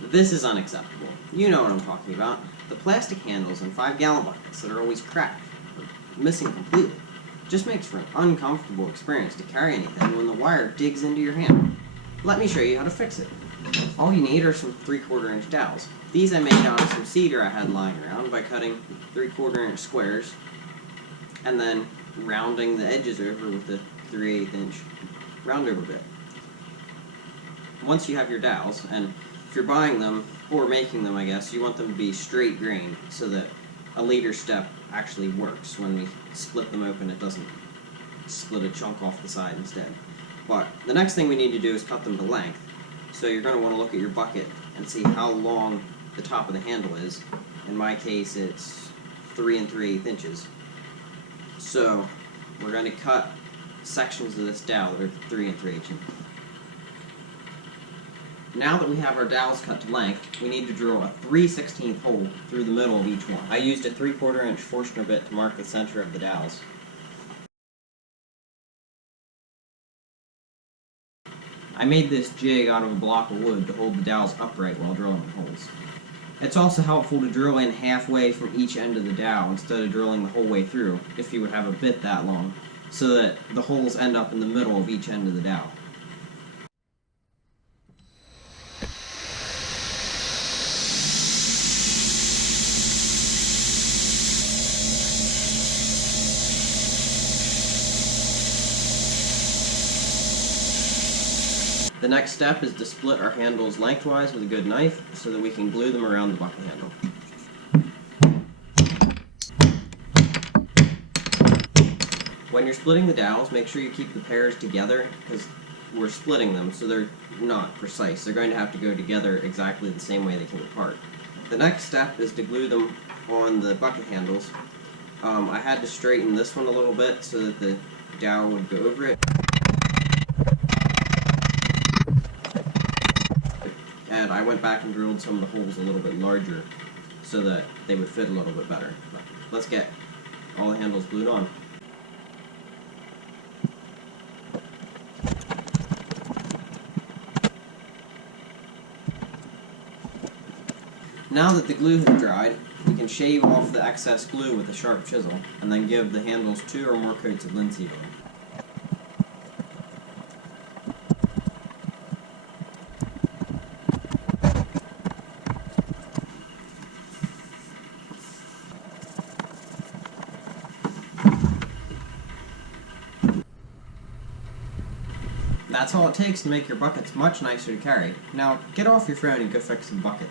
This is unacceptable. You know what I'm talking about. The plastic handles in 5-gallon buckets that are always cracked or missing completely just makes for an uncomfortable experience to carry anything when the wire digs into your hand. Let me show you how to fix it. All you need are some 3/4 inch dowels. These I made out of some cedar I had lying around by cutting 3/4 inch squares and then rounding the edges over with a 3/8 inch roundover bit. Once you have your dowels, and if you're buying them or making them, I guess, you want them to be straight grained so that a leader step actually works. When we split them open, it doesn't split a chunk off the side instead. But the next thing we need to do is cut them to length. So you're going to want to look at your bucket and see how long the top of the handle is. In my case, it's 3 3/8 inches. So we're going to cut sections of this dowel that are 3 3/8 inches. Now that we have our dowels cut to length, we need to drill a 3/16 hole through the middle of each one. I used a 3/4 inch Forstner bit to mark the center of the dowels. I made this jig out of a block of wood to hold the dowels upright while drilling the holes. It's also helpful to drill in halfway from each end of the dowel instead of drilling the whole way through, if you would have a bit that long, so that the holes end up in the middle of each end of the dowel. The next step is to split our handles lengthwise with a good knife so that we can glue them around the bucket handle. When you're splitting the dowels, make sure you keep the pairs together because we're splitting them so they're not precise. They're going to have to go together exactly the same way they came apart. The next step is to glue them on the bucket handles. I had to straighten this one a little bit so that the dowel would go over it. And I went back and drilled some of the holes a little bit larger so that they would fit a little bit better. But let's get all the handles glued on. Now that the glue has dried, we can shave off the excess glue with a sharp chisel and then give the handles 2 or more coats of linseed oil. That's all it takes to make your buckets much nicer to carry. Now, get off your phone and go fix some buckets.